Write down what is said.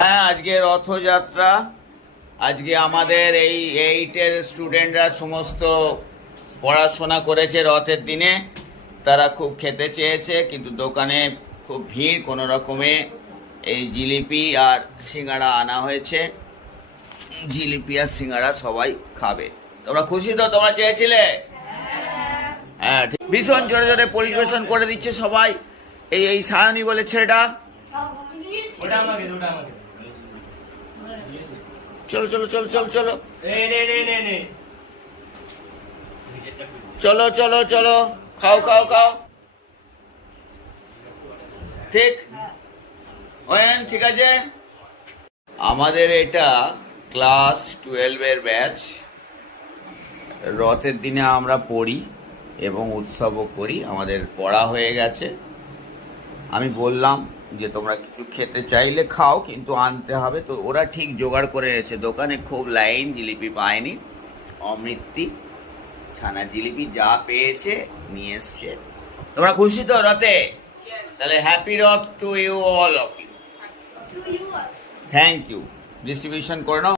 হ্যাঁ, আজকে রথযাত্রা। আজকে আমাদের এই 8-এর স্টুডেন্টরা সমস্ত পড়াশোনা করেছে রথের দিনে। তারা খুব খেতে চেয়েছে, কিন্তু দোকানে খুব ভিড়। কোনো রকমে এই জিলিপি আর সিঙ্গাড়া আনা হয়েছে। জিলিপি আর সিঙ্গাড়া সবাই খাবে। তোমরা খুশি তো? তোমরা চেয়েছিলে? হ্যাঁ, ভীষণ জোরে জোরে পরিবেশন করে দিচ্ছে সবাই। এই এই সায়নী বলে ছেলেটা। চলো চলো চলো চলো চলো চলো চলো চলো, খাও খাও খাও। ঠিক ওয়েন, ঠিক আছে। আমাদের এটা ক্লাস 12-এর ব্যাচ। রথের দিনে আমরা পড়ি এবং উৎসবও করি। আমাদের পড়া হয়ে গেছে। আমি বললাম যে তোমরা কিছু খেতে চাইলে খাও, কিন্তু আনতে হবে। তো ওরা ঠিক জোগাড় করে এসে, দোকানে খুব লাইন, জিলিপি পায়নি। অমৃতি ছানা জিলিপি যা পেয়েছে নিয়ে এসছে। তোমরা খুশি তো রথে? তাহলে happy Rath to you, all of you. Thank you. Distribution করে নাও।